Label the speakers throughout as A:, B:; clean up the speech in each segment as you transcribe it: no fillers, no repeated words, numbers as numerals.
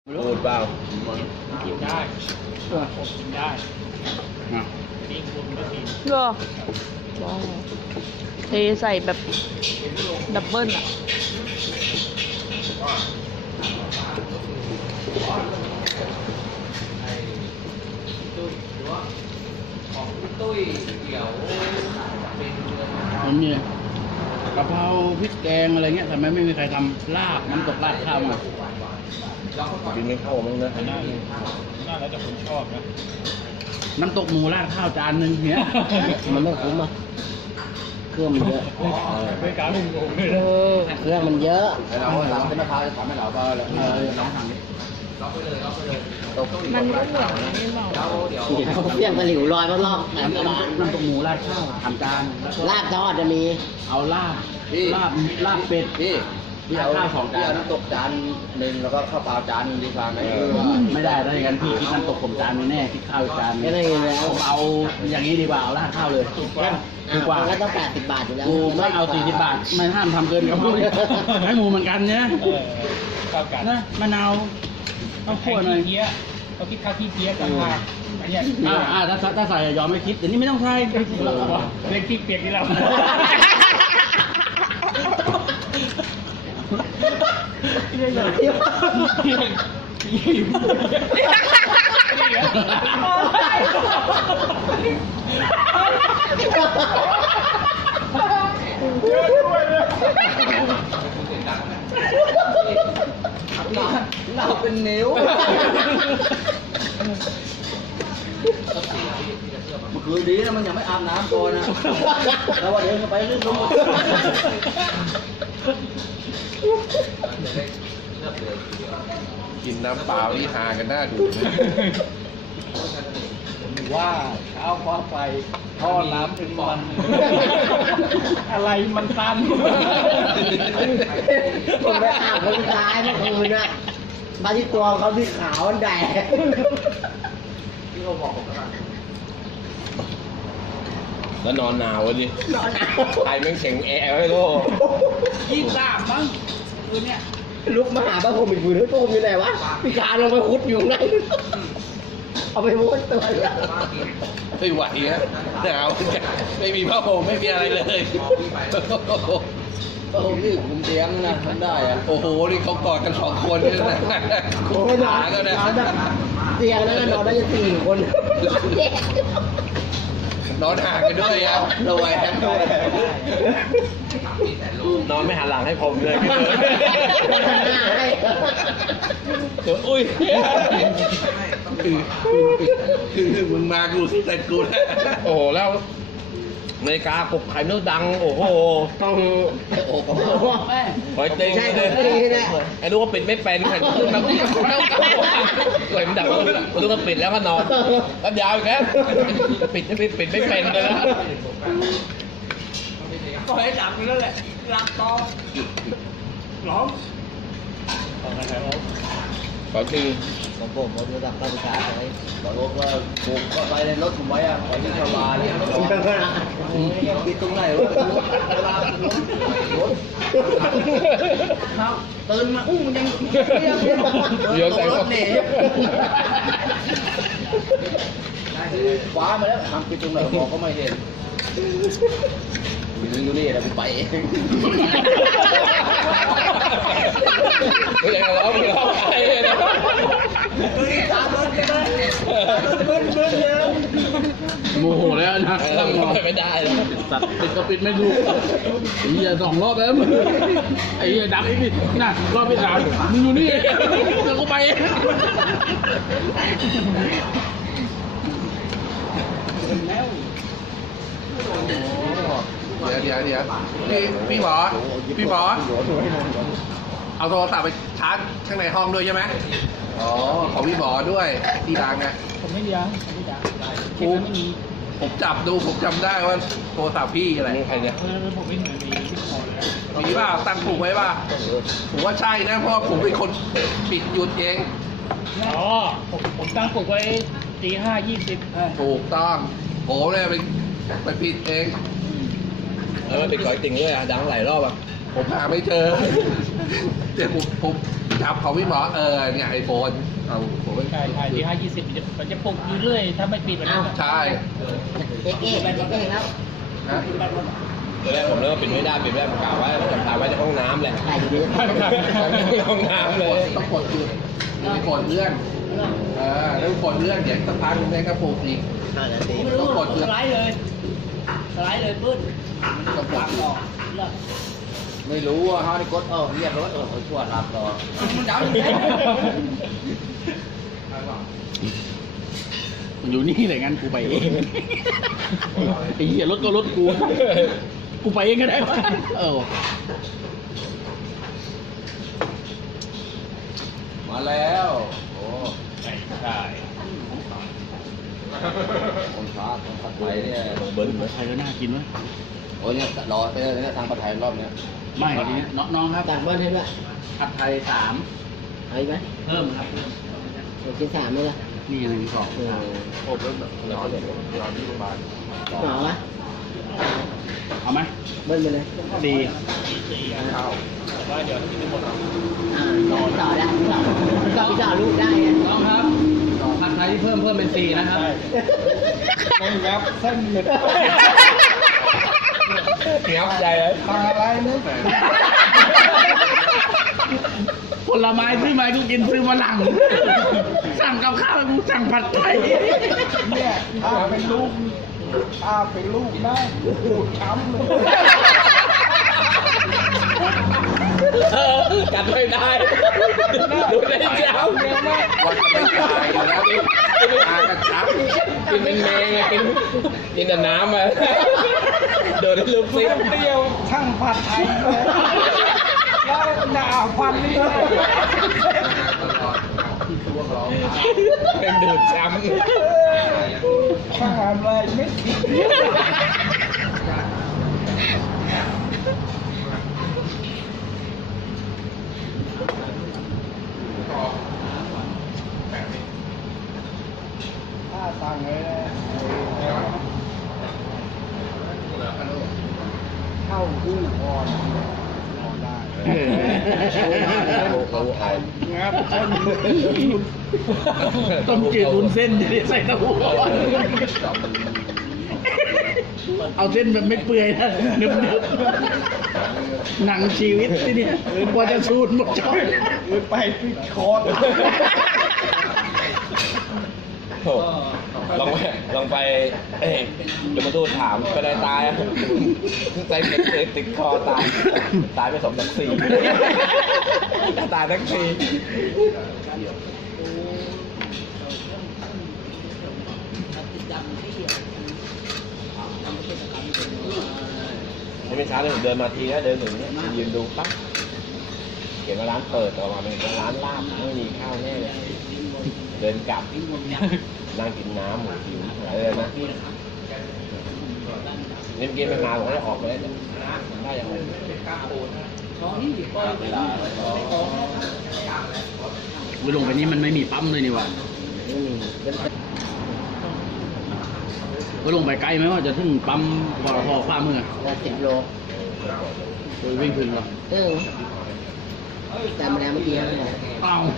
A: พูดเปล่า
B: กินได้ผมกินได้นี่คุณก็กิน
C: ก็ว้าวเทใส่แบบดับเบิ้ลอ่ะ
A: มันมีกะเพราพริกแกงอะไรเงี้ยทำไมไม่มีใครทำลาบน้ำตกลาบข้าวมากินไม่เข้ามั้งนะ
B: น่าแล้วแต่คนชอบนะ
A: น้ำตกหมูราดข้าวจานหนึ่งเนี้ย
D: มันไม่คุ้มอ่ะเครื่องมันเยอะ
B: ไม่กล้าไม่งงเลย
C: เอ
B: นะ
C: อ
D: เครื่องมันเยอะ
A: เราสั่งเป็นมะพร้าวจะทำให้เราก็น้องทำดิ
C: มันก็เหมือนไม่เมา
D: เครื่องตะหลิวลอยรอบๆแบบร้าน
A: น้ำตกหมูราดข้าวทำจานแล้วก็
D: ลาบทอดจะมี
A: เอาลาบเป็ดพี่เอาข้าว2 จาน
E: น้ำตกจานหนึ่งแล้วก็ข้าวเปล่าจานหนึ่งดีกว่าไหม
A: ไม่ได้ถ้าอย่างนั้นพี่คิดน้ำตกผมจานนึงแน่คิดข้าวอีกจาน
D: ก็ได้แล้ว
A: ผมเอาอย่างนี้ดีกว่าเอาราดข้าวเลยถูกกว่า
D: ก็ต้อง80 บาทอยู่แล้ว
A: กูไม่เอา40 บาทไม่ห้ามทำเกินกับกูให้หมูเหมือนกันเนี่ย
B: เข้ากัน
A: นะมะนาวต้องคั่วหน่อย
B: เพี้ยเขาคิดค่าที่เพี้ยกันมาอันเนี้ย
A: ถ้าใส่ยอมไม่คิดแต่นี่ไม่ต้องใส่
B: เล่นกิ๊กเปียกที่เรา
E: เราเป็นนิ้ว มันคือดีนะมันยังไม่อาบน้ำก่อนนะแล้วว่าเดินเข้าไปเรื่องลง
F: กินน้ำเปล่านี่หากันหน้าดูนะ
E: ว่าเช้าฟ้าไฟท่อน้ำถึงมัน
B: อะไรมันตัน
D: ผมไปอาบคนตายเมื่อคืนน่ะมาที่ตัวเขาที่ขาวมันแดง
E: ที่เขาบอกผมแล้วกัน
F: แล้วนอนหนาวดิ
D: นอนหนาว
F: ใครแม่งเสียงแอร์ไม่รู้
B: 23มั้งคืนเนี้ย
D: ลุกมาหาป้าผมอีกมือตู้มอยู่ไหนวะพี่การลงไปคุดอยู่ไหนเอาไปม้วนตัวเลย
F: ไม่ไหวฮะหนาวไม่มีผ้าห่มไม่มีอะไรเลย
E: โอ้พี่ผมเตียงนะทำได้อะ
F: โอ้โหนี่เขากอดกัน2 คนเนี่ยนะ
D: โอ้ยนอ
F: หาน กันนะ
D: นอนแบบเตียงนั้นนอนได้จะ4 คน
F: นอนห่างกันด้วยครับระแวงด้วยนอนไม่หันหลังให้ผมเลย อุ้ยคือมึงมากูเสร็จกูแล้วโอ้โหแล้วนาฬิกาปลุกไข่นิ้วดังโอ้โห
D: ต้องโอ้โห
F: หอยเต็ง
D: ใช่
F: เล
D: ผม
F: ย
D: ก็ดีนะ
F: ไอ้ลูกก็ปิดไม่เป็นไข่นิ้วดังแล้วไข่มันดังลูกก็ปิดแล้วก็นอนแล้วยาวอีกแล้วปิดไม่เป็นเลยนะ
B: ก็ให้ดับไปแล้วแหละรักต่อร้องเอาไงครับ
F: ขอจริง
E: ผมจะดักราชการไว้บอกว่าผมก็ไปในรถผมไว้อะไปที่ชาวบ้านเนี่ยปิดตรงไหนวะตื่นมามันยัง
F: เยอะใจ
E: รถหนีคว้ามาแล้วทำปิดตรงไหนบอกก็ไม่เห็นอยู่นี่นะผมไปเอง
F: ไม่อยากร้องไม่ร้องไห้เลยนะ
A: โมโหแล้วนะ
F: ทำไม่ได้เลย
A: สัตว์ปิดก็ปิดไม่ถูกไอ้เหี้ย2 รอบแล้วไอ้เหี้ยดับอีกนิดน่ะรอบที่ 3มึงอยู่นี่เดี๋ยวกูไป
F: เดี๋ยวพี่บอสเอาโทรศัพท์ไปชาร์จข้างในห้องด้วยใช่ไหมอ๋อของพี่บอสด้วยที่ดังไง
B: ผมไม่เลี้ยงไม่ได้ไม่มี
F: ผมจับดูผมจำได้ว่าโทรศัพท์พี่อะไรใครเนี่ย
B: ผมไม่เหมือนมีที่คอเลย
F: มีเปล่าตั้งถูกไว้ป่ะผมว่าใช่นะเพราะผมเป็นคนปิดหยุดเอง
B: อ๋อผมตั้งปลุกไว้ตี 5:20
F: ถูกต้องผมเนี่ยไปปิดเองแล้วมันเป็นก๋อยติ่งด้วยอ่ะดังหลายรอบอ่ะ
G: ผมหาไม่เจอเดี๋ยวผมจับของพี่หมอเนี่ยไอโฟนเอาผมไป
B: ใช่ใช่ที่520มันจะปลุกอยู่เรื่อยถ้าไม่ปิดมัน
G: ใช่
D: เอ๊ะแล้ว
G: นะ
F: ตอนแรกผมเริ่มว่าปิดไม่ได้ผมกล่าวไว้ผมกล่าวไว้ในห้องน้ำเลย
D: ใช่ดี
F: ห้องน้ำเลย
G: ต้องกดจุดมีกดเลื่อนแล้วกดเลื่อนเดี๋ยวสักพักนึงให้กระปุกอีก
D: 5 นาที
G: ต้องกดจุด
B: สไลด์เลยปื้น
G: ต้องกด
B: ต่อเลือก
E: ไม่รู้ว่าเขาได้กดเรียกรถเขาชวนรับต่อ
A: มันอยู่นี่เลยงั้นกูไปเองไอ้เหี้ยรถก็รถกูไปเองก็ได้วะเออ
G: มาแล้วโอ้
B: ใช่
E: คนช้าคนผัดไทยเนี่ย
F: เบิ้ลเลย
A: ใครก็น่ากินวะ
E: โอ้ยเนี่ยรอไปเลยเนี่ยทางผัดไทยรอบเนี้ย
A: ไม่ทีนี้น้องครับ
D: ตักเบิ้ลให้ด้วย
A: ผัดไทย3
D: เอาอีกไหม
A: เพิ่มครับ
D: เดี๋ยวกิน3ไหมล่ะ
A: นี่อะไรมีสอง
G: โอ้เป็นแบบนอนที่โรงพยาบาล
D: หมอวะ
A: เอาไหม
D: เบิ้ลไปเลย
A: ดี
G: ข้าว
B: ว่าเดี๋ยวที่เป็นหมด
D: ต่อได้ก็ไปต่อลูกได้นะ
A: น้องครับผัดไทยที่เพิ่มเป็น4นะครับ
B: ไม่แวบเส้นเลย
F: งับใจเลย
G: อะไรเนี่ย
A: ผลไม้ซื้อมากูกินซื้อมาหลัง สั่งกับข้าวให้กูสั่งผัดไทย
B: เนี่ยถ้าเป็นลูกได้ปูดช้ำเลย
F: จัดไม่ได้ดูได้เจ้า
G: วันจะไปจ่ายอยู่แล้วนี่มากระชับ
F: กินเป็นแมงไงกินแต่น้ำอ่ะโดนลูกซิป
B: เดียวช่างผัดไทยเลยแล้วหน้าพันนี่เลย
F: เป็นดูดช้ำ
B: ช่างอะไรไม่ผิด ถ้าสั่งเลยเข้าคู่พอได้
F: เขาไทย
B: งับเส้น
A: ต้มจืดวุ้นเส้นจะได้ใส่เต้าหู้ก่อนเอาเส้นแบบไม่เปื่อยนะเนึบๆหนังชีวิตที่เนี่ยกว่าจะสูดหมดช่อง
B: ไปปิดคอร์ด
F: โอ้ลองไปจะมาดูถามไปได้ตายอ่ะใจติดคอตายไป2 ทั้ง 4ตายทั้ง4ไม่ช้าเลยผมเดินมาทีแล้วเดินถึงเนี่ยยืนดูปั๊บเห็นว่าร้านเปิดออกมาเป็นร้านลาบไม่มีข้าวแน่เลยเดินกลับนั่งกินน้ำหมูกินอะไรเลยนะเล่นเกมไม่มาผมก็ออกไปแล้วได้ยังไง
A: ไปลงไปนี่มันไม่มีปั๊มเลยนี่หว่า
D: ไม่มีเป็น
A: ไปลงไปไกลไหมว่าจะถึงปั๊มปตทฟ้ามือ
D: 10 โล
A: โดยวิ่งถึงเหรอ
D: จำมาแล้วเมื่อกี้นะ
A: อ้าว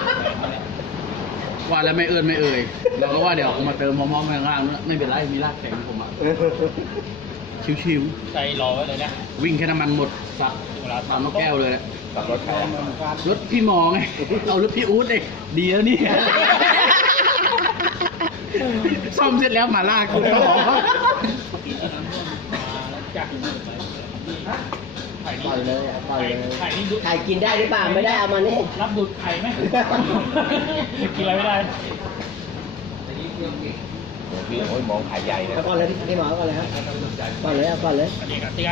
A: ว่าแล้วไม่เอ่ยเราก็ว่าเดี๋ยวเอามาเติมพร้อมๆกันข้างล่างnữaไม่เป็นไรมีรากแข็งผมอะชิว
B: ใจรอไว้เลยนะ
A: ๆวิ่งแค่น้ำมันหมดสับตามนกแก้วเลยแหละ
F: ขับรถใครอะ
A: รถพี่หมอไงเอารถพี่อู๊ดเองดีแล้วนี่ซ่อมเสร็จแล้วมาลากกูต่อ
B: จาก
D: ปล่อยเลยปล่อยเลย
B: ไข่นี่ดู
D: ไข่กินได้หรือเปล่าไม่ได้เอามานี่
B: รับดูดไข่ไหมกินอะไรไม่ได้
F: พี่โอ้ยมองไข่ใหญ่นะ
D: เอาก่อนเลยพี่หมอก่อนเลยครับก่อนเลยเอาก่อนเลย
B: อันนี้กันตีกัน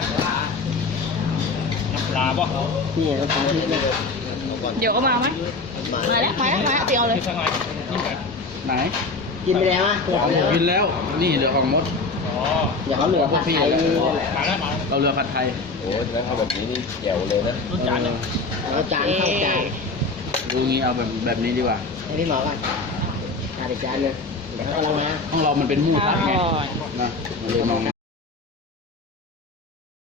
B: ลาบ่
D: นี่เอาของที่นี่
C: เดี๋ยวก็มาไหม
D: มา
C: มาแล้วเตียวเลย
B: ที่ข้างในนี่ไง
A: ไหน
D: กินไปแล้วอ่ะหมดไปแล้ว
A: กินแล้วนี่เหลือของมด
B: อ๋อ
D: เดี๋ยวเขาเหลือผัดไทยนี่แหละ
B: มาแล้วมา
A: เราเรือผัดไทย
F: โอ้ยแล้วทำแบบนี้นี่แจ๋วเลยนะ
B: รุ่นจานหนึ่ง
D: เอาจานเข้าจาน
A: ดูงี้เอาแบบนี้ดีกว่า
D: ให้พี่หมอก่อนทานอีกจานหนึงเดี๋ยวเขากำลังมา
A: ห้องเรามันเป็นหมู่ทัดไงนะเลยมอง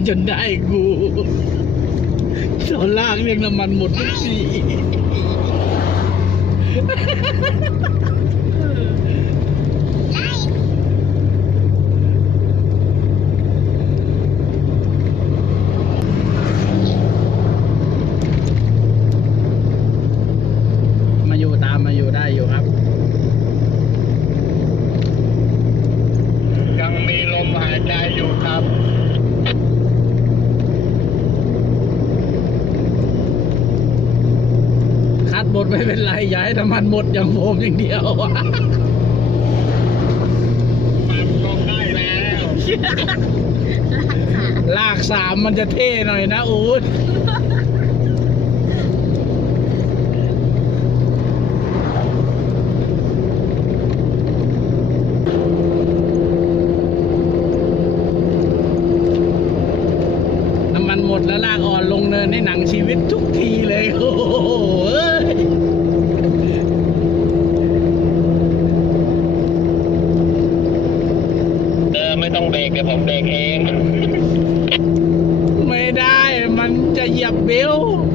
A: จนได้กูตอนล่างเรียงน้ำมันหมดทุกทีมาอยู่ตามมาอยู่ได้อยู่ครับ
B: ยังมีลมหายใจอยู่ครับ
A: คัดหมดไม่เป็นไรอย่าให้น้ำมันหมดอย่างผมอย่างเดียว
B: มันลงได้แล้ว
A: ลากสามมันจะเท่หน่อยนะอู๊ดน้ำมันหมดแล้วลากอ่อนลงเนินในหนังชีวิตทุกทีเลย โอ้โหเอ้ย
B: ไม่ต้องเบรกเดี๋ยวผมเบรกเอง
A: ไม่ได้มันจะเหยียบเบลต์